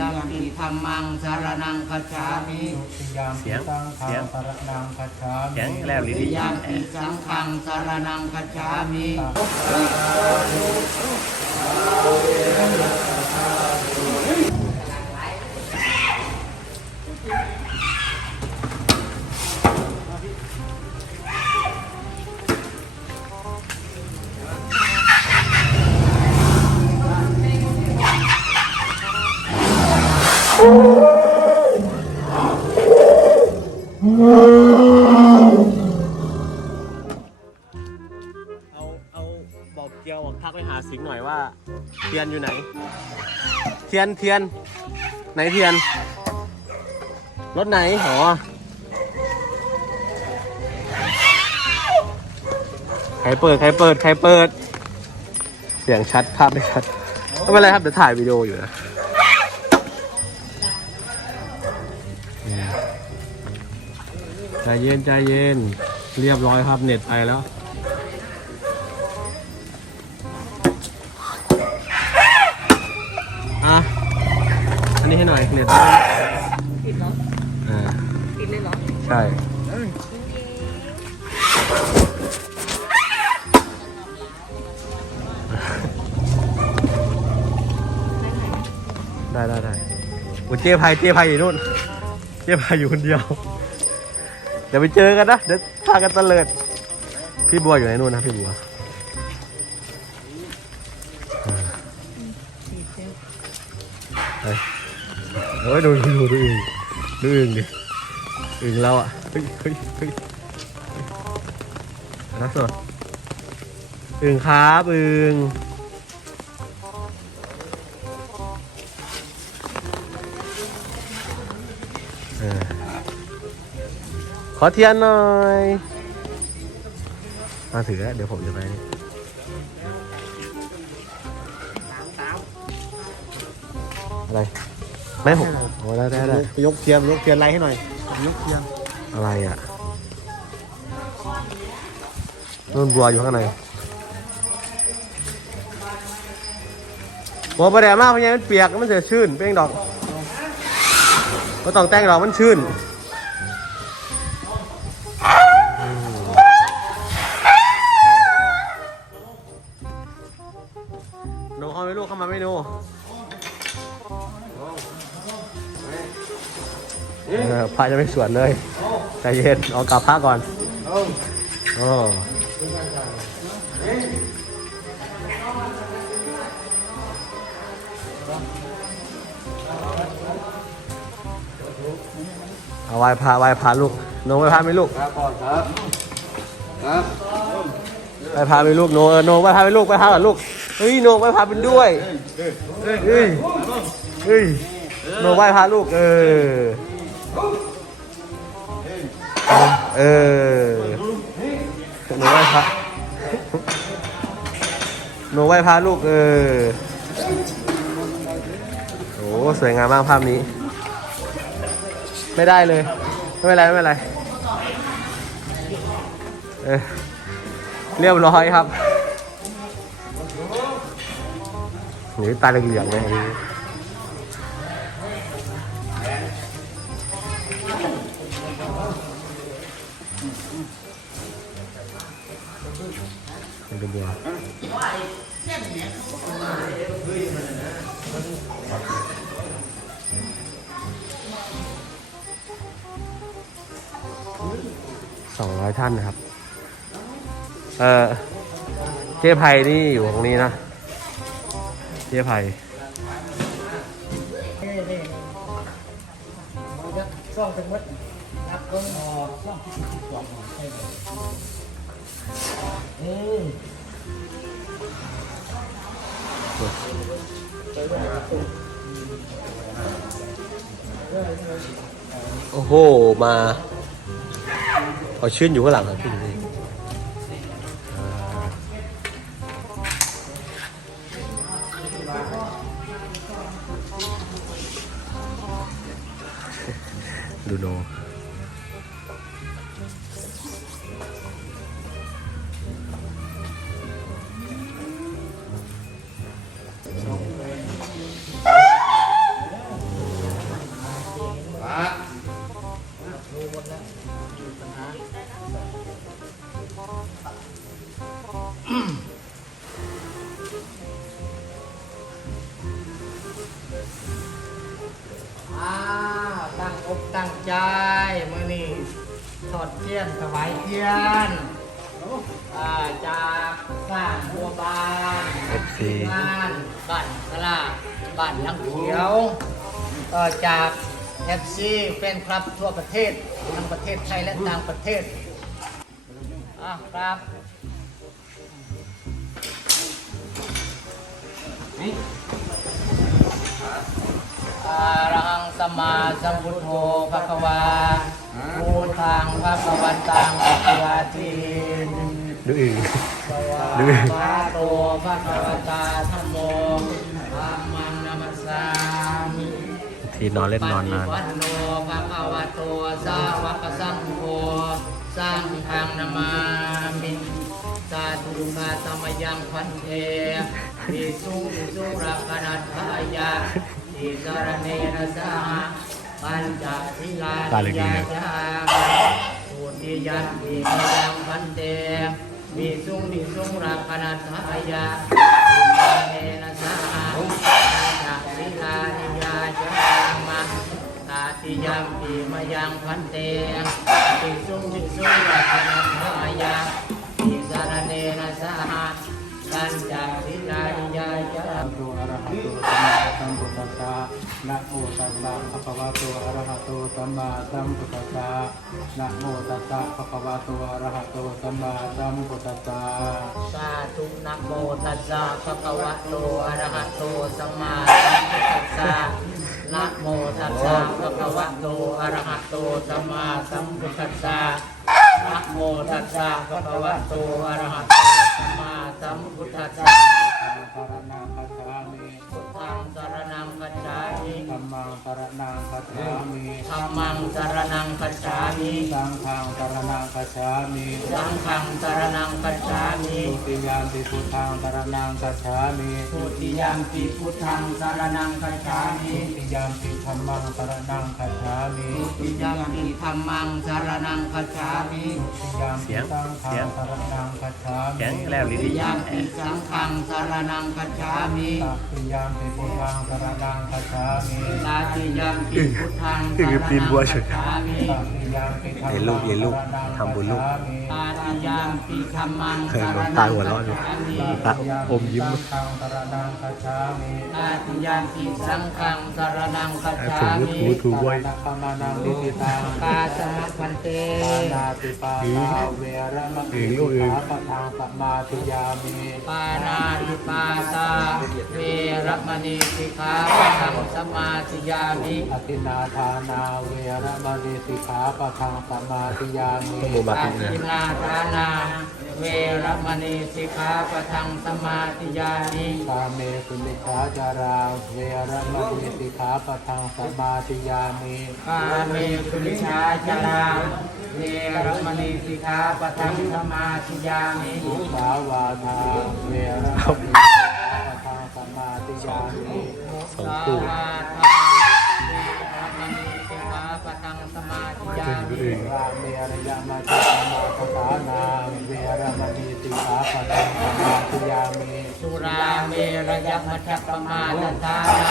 ยัมปิธัมมังสารนังคัจฉามิทุติยามเสีปิยงสังฆัเสียงงสรนังคัจฉามิเสียงแลบลิ้นติยัมปิสังฆังสารนังคัจฉามิ ทักไปหาสิงห์หน่อยว่า เทียนอยู่ไหน เทียนเทียน ไหนเทียน รถไหนหอใครเปิดใครเปิดใครเปิด เสียงชัดภาพไม่ชัดไม่เป็นไรครับเดี๋ยวถ่ายวิดีโออยู่นะใจเย็นใจเย็น เรียบร้อยครับเน็ตไปแล้ว นนี้ให้หน่อยเน็ตปิดเหรออ่าปิดเลยเหรอใช่ ได้ได้ได้โอ้เจ๊พายเจ๊พายอยู่นู่น เจ๊พายอยู่คนเดียว เดี๋ยวไปเจอกันนะ เดี๋ยวพากันตะเลิด พี่บัวอยู่ไหนนู่นนะพี่บัว เฮ้ยดูดูดูดูอึ่งดูอึ่งดิอึ่งเราอะเฮ้ยเฮ้ยเฮ้ยนักสดอึ่งครับอึ่งขอเทียนหน่อยมาถือแล้วเดี๋ยวผมจะไปนี่อะไร ไม่ผมโอ้ได้ได้ได้ยกเทียนยกเทียนไรให้หน่อย ยกเทียนอะไรอะนุ่นบัวอยู่ข้างในบัวประเดี๋ยวมากเพราะงั้นมันเปียกมันเสียชื่นเป้งดอกก็ต้องแต่งดอกมันชื่นหนู ระจะไม่สวนเลยใจเย็นเอากลับพระก่อนโอ้เอาไหว้พระไหว้พระลูกหนูไหว้พระไหมลูกครับก่อนครับครับไหว้พระไหมลูกหนูเออหนูไหว้พระไหมลูกไหว้พระก่อนลูกเฮ้ยหนูไหว้พระเป็นด้วยเฮ้ยเฮ้ยหนูไหว้พระลูกเออ เออหนูไหว้พระหนูไหว้พระลูกเออโอ้สวยงามมากภาพนี้ ไม่ได้เลย ไม่เป็นไรไม่เป็นไรเออเรียบร้อยครับหรือตาเหลืองๆเลย มันเป็นยังสองร้อยท่านนะครับ เออเจ๊ไพนี่อยู่ตรงนี้นะ เจ๊ไผ่ซ่องจังหวัดนับก็ซ่องที่สิบสองใช่ไหม อืมโอ้โห มาเอาชื่นอยู่ข้างหลังครับพี่นี่ดูโน แท็กซี่เป็นครับทั่วประเทศทั้งประเทศไทยและต่างประเทศอะครับอาระหังสมมาสัมพุทโธภะคะวาภูทางภะคะวันตังอภิวาทีดูอื่นสวาดื้อวาโตภะคะวตาธัมโม ทีนอนเล่นนอนนานปฏิวัตโนภะคะวะโตสาวกสังโฆสังฆังนามามิสาธุคาตมยังพันเทวิสุวิสุรักนัตถายะอิสรเนนะสหปัญจศิลาตาเหลือกดียาจาสุติยันติยังพันเตวิสุวิสุรักนัตถายะอิสรเนนะสหปัญจศิลานิ ยาจามะตาติยามปีมายังพันเตติสุงติสุงรัตนาทายาติสารเนนะสหปัญจศิลานิยายะโตอะระหะโตสัมมาสัมพุทธัสสะนะโมตัสสะภะคะวะโตอะระหะโตสัมมาสัมพุทธัสสะนะโมตัสสะภะคะวะโตอะระหะโตสัมมาสัมพุทธัสสะสาธุนะโมตัสสะภะคะวะโตอะระหะโตสัมมาสัมพุทธัสสะ นะโมตัสสะภะคะวะโตอะระหะโตสัมมาสัมพุทธัสสะนะโมตัสสะภะคะวะโตอะระหะโตสัมมาสัมพุทธัสสะธรรมังคัจฉามิพุทธังสรณังคัจฉา มิธัมมังสรณังคัจฉามิธัมมังสรณังคัจฉามิสังฆังสรณังคัจฉามิสังฆังสรณังคัจฉามิทุติยามปิพุทธังสรณังคัจฉามิทุติยามปิพุทธังสรณังคัจฉามิทุติยามปิธัมมังสรณังคัจฉามิทุติยามปิธัมมังสรณังคัจฉามิทุติยามปิสังฆังสรณังคัจฉามิแข็งแล้วลิ้นทุติยามปิสังฆังสรณังคัจฉามิตัติยามปิพุทธังสรณังคัจฉามิตาติยามปิพุทธังสรณังคัจฉามิตัติยามปิธัมเรียนลูกเรียนลูกทำบุญลูกตาติยามปิธัมมังเคสยรหลวงณัตางหัวเราะคัจอยู่ฉามิตาอมยิ้มสังฆังสรณังคัจฉามิตาติยามปิสังฆังสรณังคัจไอ้ฉาผมมิถูถูไว้นักขมานังนิติตังกาสมะพันเตปานาติปาตาเวรมะอืกิมลูกอืมขาปะทางสมาธิยามิปานาติปาตาเวรมณีสิกขาปะทังสมาธิยามิอตินาทานาเวรมณีสิกขาปะทางสมาธิยามิโมบาอาติเนี่ยทินาทานา เวรมณีสิกขาปะทังสมาธิยามิกาเมสุมิชาจารา เวรมณีสิกขาปะทังสมาธิยามิกาเมสุมิชาจาราเวรมณีสิกขาปะทังสมาธิยามิมุสาวาทาเวรมณีสิกขาปะทังสมาธิยามิสองคู่ ยามิราเมรยามาจามาปทานาเวรมณีสิกขาปะตังสมาธิยามี สุราเมรยมัชฌปมาทฐานา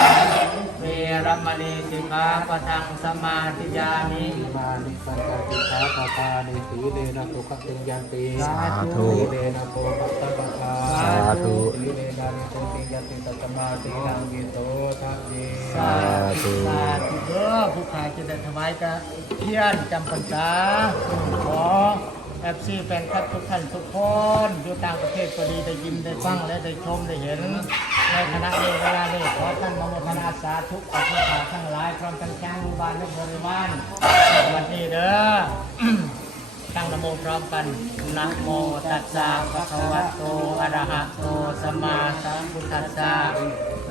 เวรมณีสิกขาปะทังสมาธิยามิมานิปัญจติขาปทานิสีเลนะสุขติยันติสาธุสีเลนะโพปัตตะปะทาสาธุสีเลนะนิสุติยันติตัสมาตินังวิโตทัพเยสาธุสาธุเด้อผู้ขายจะได้ถวายกะเทียนจำพรรษาขอ เอฟซีแฟนคลับทุกท่านทุกคนอยู่ต่างประเทศก็ดีได้ยินได้ฟังและได้ชมได้เห็น ในคณะนี้เวลานี้ขอท่านมโนทนาสาธุกับผู้ขาทั้งหลายพร้อมทั้งจ้างบ้านและบริวารในวันนี้เด้อตั้งนะโมพร้อมกันนะโมตัสสะภะคะวะโตอะระหะโตสัมมาสัมพุทธัสสะ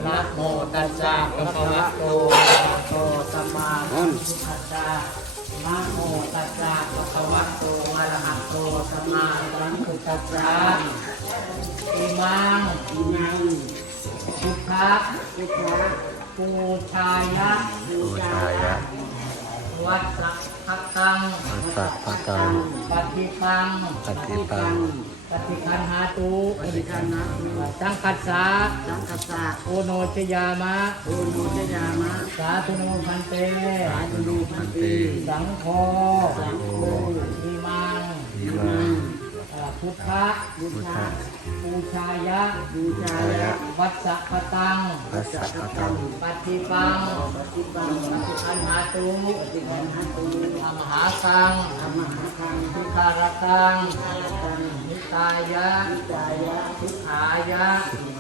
นะโมตัสสะภะคะวะโตอะระหะโตสัมมาสัมพุทธัสสะ นะโมตัสสะภะคะวะโตอะระหะโตสัมมาสัมพุทธัสสะอิมังอิมังพุทธะพุทธะปูชายะโอชายะวัดสักขตังสัพพะกังปฏิปังปฏิปัง ปฏิคันหาตุปฏิคันหาตุสังคัสสะสังคัสสะโอโนชยามะโอโนชยามะ สาธุนโมพันเตดูพันเต สังโฆสังโฆอิมังอิมังเอ่อ พุทธะพุทธะปูชายะบูชาอายะวัสสะปะตังปัสสะปะตังปฏิปังปฏิบัติปฏิคันหาตุปฏิบัติหัตุธรรมหาสังธรรมหาคังทุกขารตังอาตังนิตายะจายะทุกขายะ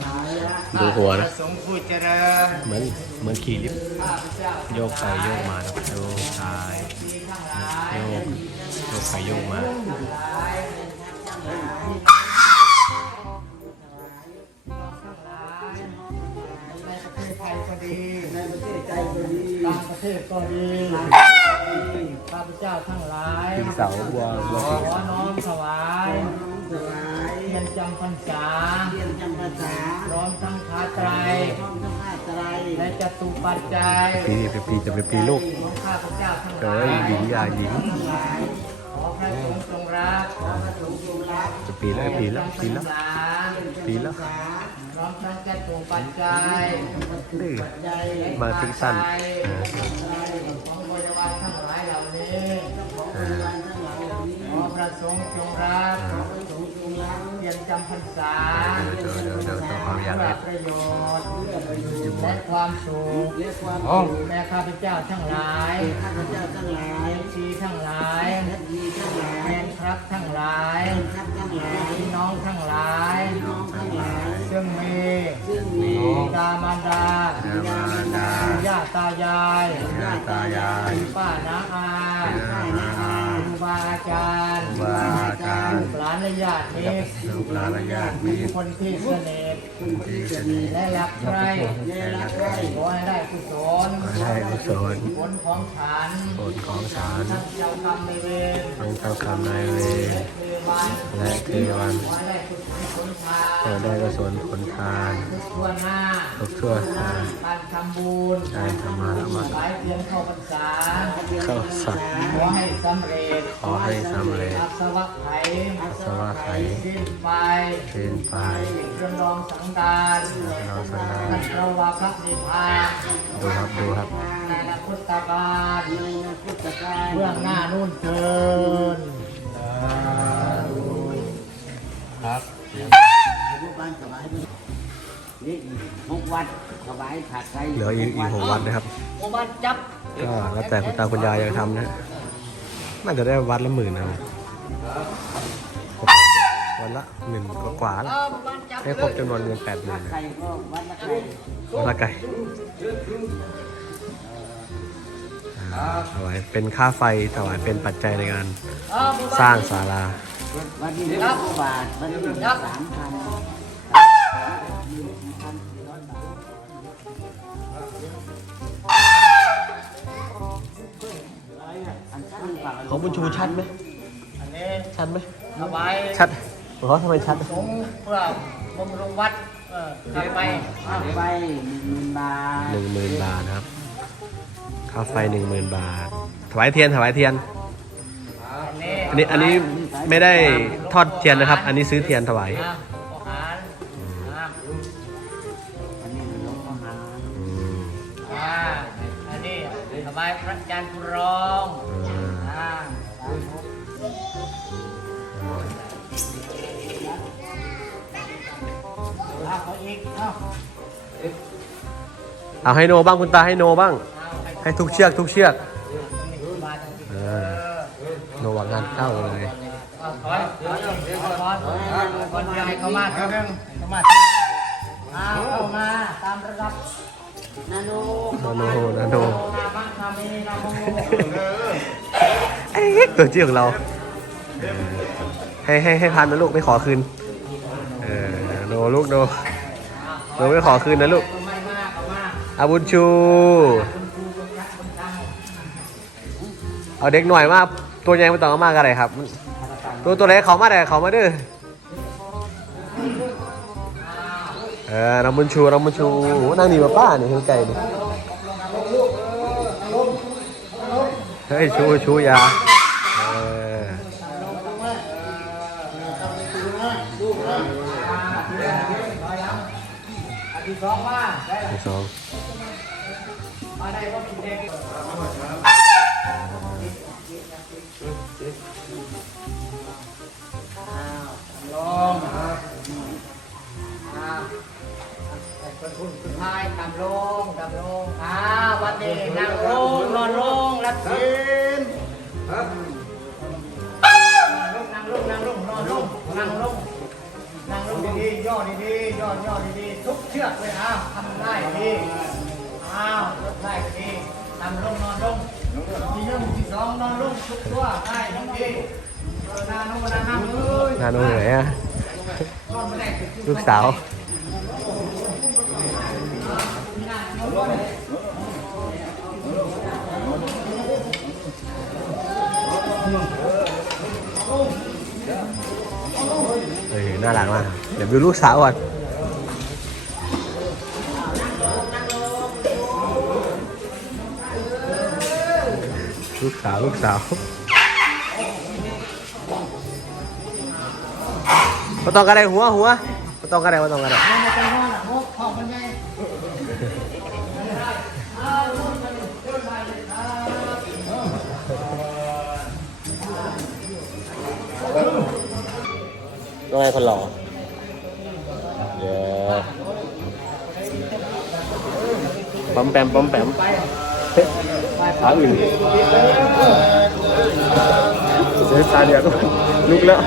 หายะดูหัวนะพระสงฆ์ผู้เจริญเหมือนเหมือนขี่ลิฟต์ข้าพเจ้าโยกไปโยกมานะครับโยกซ้ายมีทั้งหลายโยกโยกไปโยกมา ในประเทศไทยก็ดีในประเทศใจก็ดีต่างประเทศก็ดีข้าพเจ้าทั้งหลายถึงเสาบัวบัวขอน้อมถวายน้อมถวายเทียนจำพรรษาเรียนจำภาษาพร้อมทั้งคาไตรพร้อมทั้งผ้าไตรและจตุปัจจัยปีไปปีจะไปปีลูกของข้าพเจ้าทั้งหเอ้ลายยหญิงยาหญิงขอ พระสงฆ์จงรักขอพระสงฆ์จงรักจะปีแล้วปีแล้วปีแล้วปีแล้วพร้อมทั้งจตุปัจจัยดื้อใจมาทิ้งสั้นเออของบริวารทั้งหลายเหล่านี้เออขอพระสงฆ์จงรักเรี ยนจำพรรษาเดี๋ยวเดี๋ยวเดี๋ยวต้องความอยากเพื่อเลยประโยชน์และความสุขเรียกความอ๋อแม่ข้าพเจ้าทั้งหลายข้าพเจ้าทั้งหลายชีทั้งหลายและดีทั้งหลายแฟนครับทั้งหลายนทั้งหลายพี่น้องทั้งหลายน้องทั้งหลายซึ่งมีซึ่งมีบิดามารดาเดี๋ยวมาดาปู่ย่าตายายญาตายายป้าน้าอาป้าน้าาครูบาอาจารย์ครูบาอาจารย์ ลูกหลานและญาติมิตรลูกหลานและญาติมิทุตกรคนที่สนิทคนที่สนิทและรักใครและรักใครขอให้ได้กุศลขอให้กุศลผลของฉันผลของสารทั้งเจ้ากรรมในายเวรทั้งเจ้ากรรมนายเวรเทวันและเทวันขอให้ได้กุศลผลทา ขอได้กุศลผลทานทุกทั่วหน้าทุกชั่วหน้าการทำบุญได้ธรรมาและมาสายเทียนเข้าพรรษาเข้าสัตว์ขอให้สำเร็จขอให้สำเร็จอาสวะไขสวะไขสิ้นไปเป็นไปเครื่องรองสังดานเราสนาท่านเราวาพระนิพพานดูครับดูครับในอนาคตการในพุทธกาลเบื้องหน้านู่นเทินครับ บ้านถวายไปนี่หกวัดถวายผักไก่เหลืออีกอีกหกวัดนะครับโอบ้านจับก็แล้วแต่คุณตาคุณยายอยากทำนะ น่าจะได้วัดละหมื่นนะครับวันละหมื่นกว่าๆแล้วเอาบ้านจับให้ครบจำนวนเงินแปดหมื่นนะไก่ก็วัดละไก่วันละไก่อ่าถวายเป็นค่าไฟถวายเป็นปัจจัยในการเอาบ้นสร้างศาลาวันนี้หนึ่งบาทวันนี้สามพัน ของบุญชูชัดไหมอันนี้ชัดไหมถวายชัดบอกว่าทำไมชัดสงฆ์เพื่อบำรุงวัดเออกลับไปค่าไฟหนึ่งหมื่นบาทหนึ่งหมื่นบาทนะครับค่าไฟหนึ่งหมื่นบาท ถวายเทียนถวายเทียน อันนี้อันนี้อันนี้ไม่ได้ทอดเทียนนะครับ อันนี้ซื้อเทียนถวาย วายพระจันทร์ผู้รองอืมอ่าสาธุเอาเขาอีกเอาเอาให้โนบ้างคุณตาให้โนบ้าง เอาให้ให้ทุกเชือกทุกเชือก มาทางที่เอเอออโนวางงานเข้าเลยเอาถอยถอยถอยถอยถอยคนใหญ่เข้ามาเถอะนึงเข้ามาเอาเข้ามาตามระดับนาโนนาโนนาโนนาบังคาเมนาโมเอ๊ะ ตัวจี๊ยของเรา ให้ให้ให้พันนะลูกไม่ขอคืน เออโนลูกโนโนไม่ขอคืนนะลูกเอาบุญชู เอาเด็กหน่อยมาก ตัวใหญ่ไม่ต้องมากอะไรครับ ตัวตัวเล็กเขามาแต่เขามาดื้อเออน้ำบุญชูน้ำบุญชูโอ้โหนั่งนี่มาป้าเนี่ยเฮ้ยไก่เนี่ย เฮ้ยชูชูอยาเอออันที่สองมาได้ละที่สองมาได้ก็มีแดง ไอ้คนคุณสุดท้ายตำลงตำลงอาวันนี้นั่งลงนอนลงรับศีลนั่งลงนั่งลงนอนลงนั่งลงนั่งลงดีๆย่อดีๆย่อย่อดีๆทุกเชือกเลยอ้าวทำได้ดีอ้าวลดได้ดีทำลงนอนลงทีหนึ่งทีสองนอนลงทุกตัวได้ทั้งดีเออนาโนนาห้ามเอ้ยนาโนไหนอะนอนไม่ได้คือลูกสาว เฮ้ยน่ารักมากเดี๋ยวดูลูกสาวก่อนลูกสาวลูกสาวมาต้องกระไดหัวหัวมาต้องกระไดมาต้องกระไดมันจะเป็นว่าหลังงกพอกมันไง ต้องให้คนหล่อเย้ปั๊มแปมปั๊มแปมขามอื่นเสียตาเดียวก็ลุกแล้ว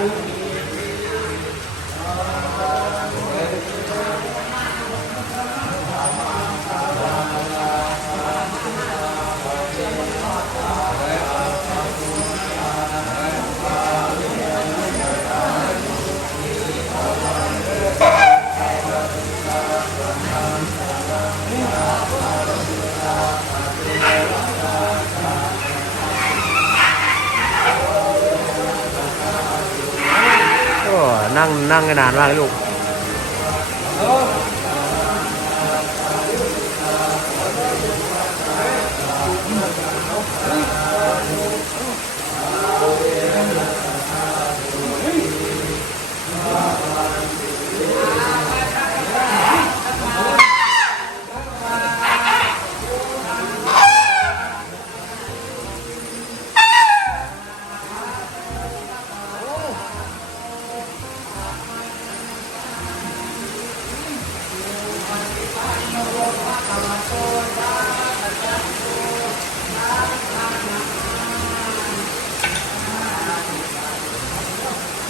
ก็านมากเลยลูก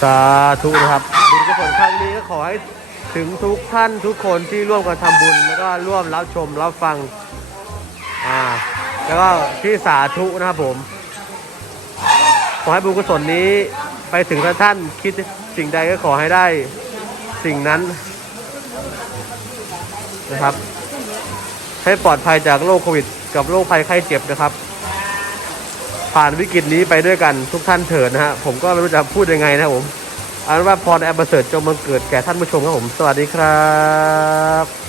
สาธุนะครับบุญกุศลครั้งนี้ก็ขอให้ถึงทุกท่านทุกคนที่ร่วมกันทำบุญ แล้วก็ร่วมรับชมรับฟังอ่าแล้วก็ที่สาธุนะครับผม ขอให้บุญกุศลนี้ไปถึงท่านท่านคิดสิ่งใดก็ขอให้ได้สิ่งนั้นนะครับ ให้ปลอดภัยจากโรคโควิด กับโรคภัยไข้เจ็บนะครับ ผ่านวิกฤตนี้ไปด้วยกันทุกท่านเถิดนะฮะผมก็ไม่รู้จะพูดยังไงนะผมอันว่าพรแอมเบอร์เสิร์จงบังเกิดแก่ท่านผู้ชมครับผม สวัสดีครับ